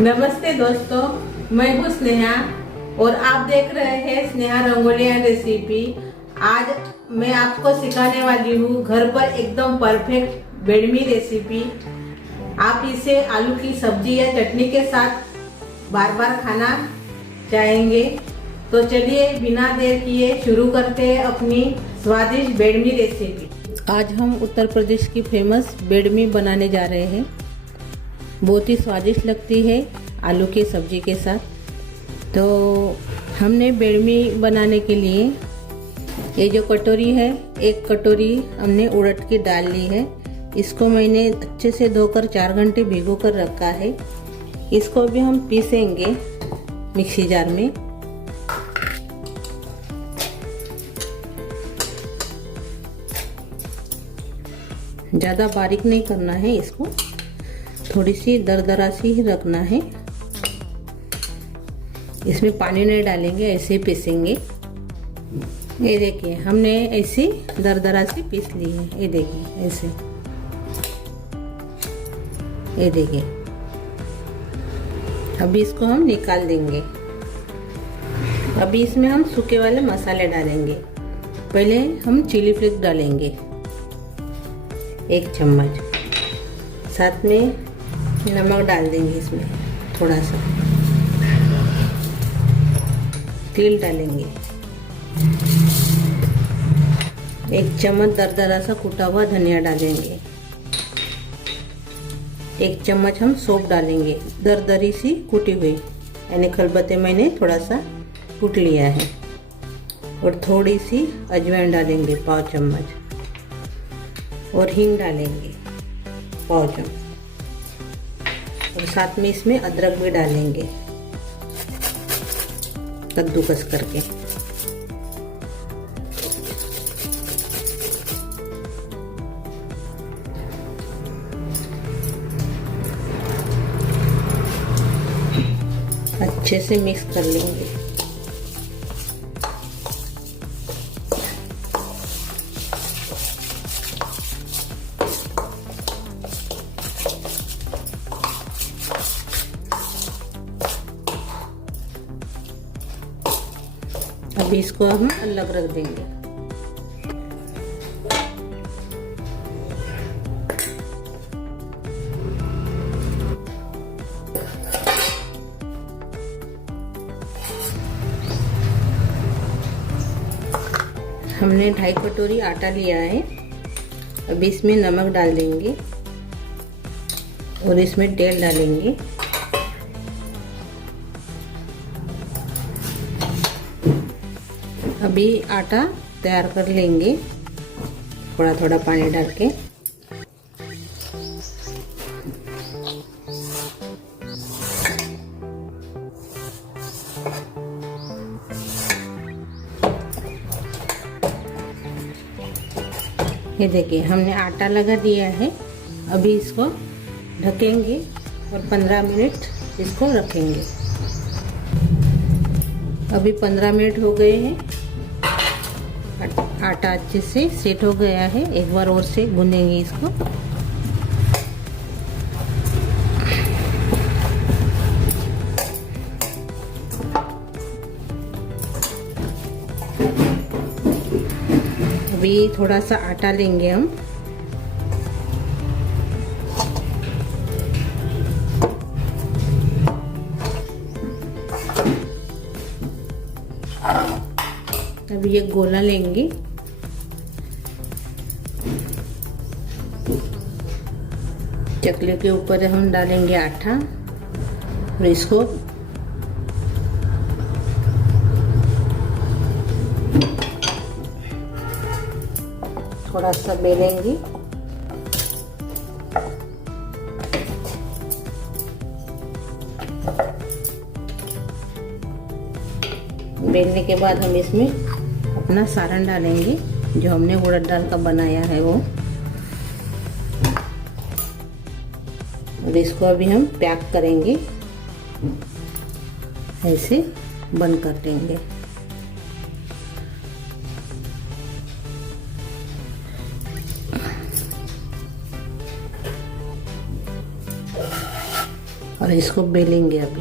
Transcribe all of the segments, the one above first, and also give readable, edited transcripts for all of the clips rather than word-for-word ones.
नमस्ते दोस्तों, मैं हूँ स्नेहा और आप देख रहे हैं स्नेहा रंगोली एंड रेसिपी। आज मैं आपको सिखाने वाली हूँ घर पर एकदम परफेक्ट बेडमी रेसिपी। आप इसे आलू की सब्जी या चटनी के साथ बार बार खाना चाहेंगे। तो चलिए बिना देर किए शुरू करते हैं अपनी स्वादिष्ट बेडमी रेसिपी। आज हम उत्तर प्रदेश की फेमस बेडमी बनाने जा रहे हैं। बहुत ही स्वादिष्ट लगती है आलू की सब्जी के साथ। तो हमने बेडमी बनाने के लिए ये जो कटोरी है, एक कटोरी हमने उड़द की दाल ली है। इसको मैंने अच्छे से धोकर 4 घंटे भिगो कर रखा है। इसको भी हम पीसेंगे मिक्सी जार में। ज़्यादा बारीक नहीं करना है इसको, थोड़ी सी दरदरा सी ही रखना है। इसमें पानी नहीं डालेंगे, ऐसे ही पीसेंगे। ये देखिए हमने ऐसे दरदरा से पीस ली है। ये देखिए ऐसे, ये देखिए। अभी इसको हम निकाल देंगे। अभी इसमें हम सूखे वाले मसाले डालेंगे। पहले हम चिली फ्लेक्स डालेंगे 1 चम्मच, साथ में नमक डाल देंगे इसमें थोड़ा सा, तिल डालेंगे, 1 चम्मच दरदरा सा कूटा हुआ धनिया डालेंगे, 1 चम्मच हम सौंफ डालेंगे, दरदरी सी कूटी हुई, यानी खलबत्ते मैंने थोड़ा सा कूट लिया है। और थोड़ी सी अजवाइन डालेंगे 1/4 चम्मच, और हींग डालेंगे 1/4 चम्मच, और साथ में इसमें अदरक भी डालेंगे कद्दूकस करके। अच्छे से मिक्स कर लेंगे। अभी इसको हम अलग रख देंगे। हमने 2.5 कटोरी आटा लिया है। अभी इसमें नमक डाल देंगे और इसमें तेल डालेंगे। अभी आटा तैयार कर लेंगे थोड़ा थोड़ा पानी डाल के। ये देखिए हमने आटा लगा दिया है। अभी इसको ढकेंगे और 15 मिनट इसको रखेंगे। अभी 15 मिनट हो गए हैं। आटा अच्छे से सेट हो गया है। एक बार और से गूंदेंगे इसको। अभी थोड़ा सा आटा लेंगे हम। अभी एक गोला लेंगे। चकले के ऊपर हम डालेंगे आटा और इसको थोड़ा सा बेलेंगे। बेलने के बाद हम इसमें अपना सारण डालेंगे जो हमने उड़द दाल का बनाया है वो। और इसको अभी हम पैक करेंगे, ऐसे बंद कर देंगे। और और इसको बेलेंगे अभी।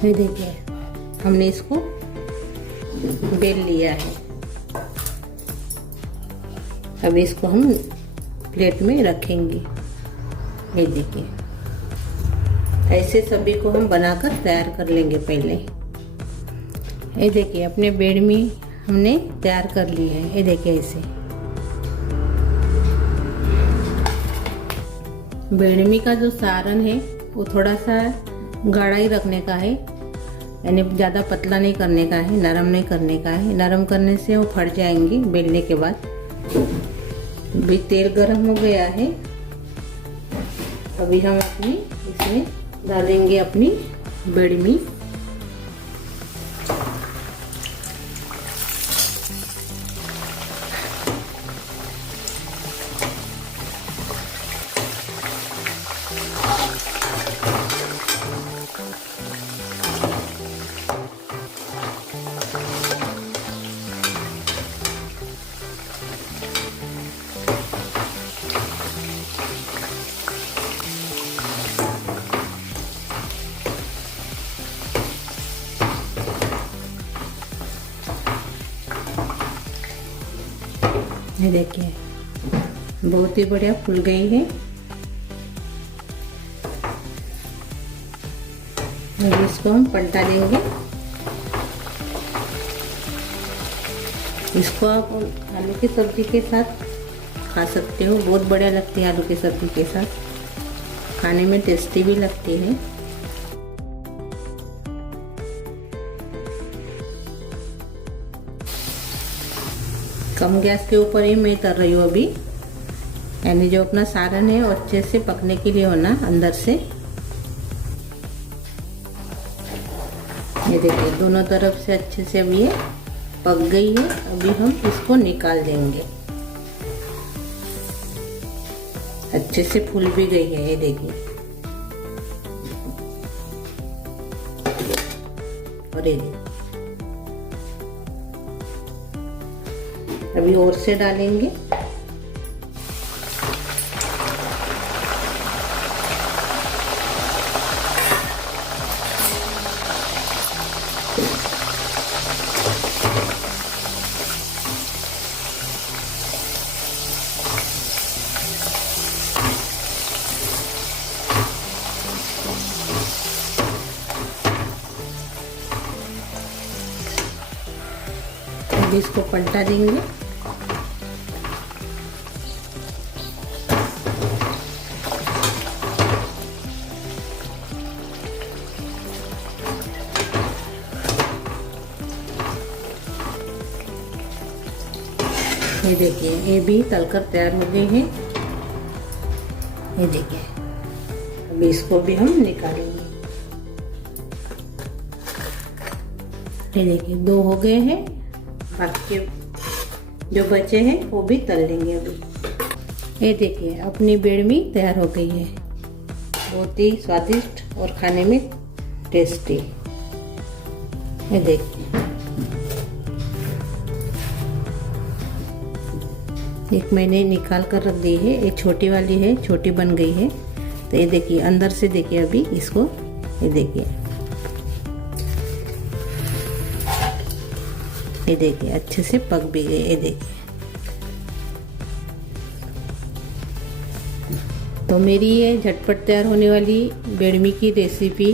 ये देखिए हमने इसको बेल लिया है। अब इसको हम प्लेट में रखेंगे। ये देखिए ऐसे सभी को हम बनाकर तैयार कर लेंगे पहले। ये देखिए अपने बेडमी हमने तैयार कर ली है। ये देखिए ऐसे बेडमी का जो सारण है वो थोड़ा सा गाढ़ा ही रखने का है, यानी ज़्यादा पतला नहीं करने का है, नरम नहीं करने का है। नरम करने से वो फट जाएंगी बेलने के बाद। अभी तेल गरम हो गया है। अभी हम अपनी इसमें डालेंगे अपनी बेडमी। ये देखिए बहुत ही बढ़िया फूल गई है। अब इसको हम पलटा देंगे। इसको आप आलू की सब्जी के साथ खा सकते हो, बहुत बढ़िया लगती है। आलू की सब्जी के साथ खाने में टेस्टी भी लगती है। कम गैस के ऊपर ही मैं तल रही हूँ अभी, यानी जो अपना सारण है वो अच्छे से पकने के लिए होना अंदर से। ये देखिए दोनों तरफ से अच्छे से अब ये पक गई है। अभी हम इसको निकाल देंगे। अच्छे से फूल भी गई है। ये देखिए और ये देखिए अभी और से डालेंगे। अभी इसको पलटा देंगे। ये देखिए ये भी तलकर तैयार हो गई है। ये देखिए अभी इसको भी हम निकालेंगे। ये देखिए 2 हो गए हैं, बाकी जो बचे हैं वो भी तल लेंगे अभी। ये देखिए अपनी बेडमी तैयार हो गई है, बहुत ही स्वादिष्ट और खाने में टेस्टी। ये देखिए एक मैंने निकाल कर रख दी है, एक छोटी वाली है, छोटी बन गई है। तो ये देखिए अंदर से देखिए अभी इसको, ये देखिए ये देखिए अच्छे से पक भी गए। ये देखिए तो मेरी ये झटपट तैयार होने वाली बेडमी की रेसिपी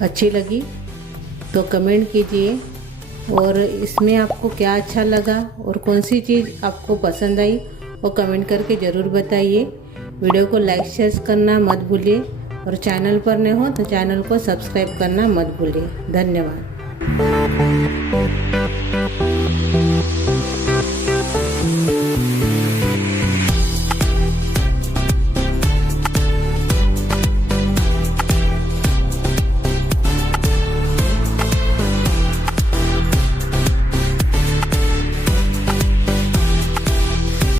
अच्छी लगी तो कमेंट कीजिए, और इसमें आपको क्या अच्छा लगा और कौन सी चीज़ आपको पसंद आई वो कमेंट करके ज़रूर बताइए। वीडियो को लाइक शेयर करना मत भूलिए, और चैनल पर नए हो तो चैनल को सब्सक्राइब करना मत भूलिए। धन्यवाद।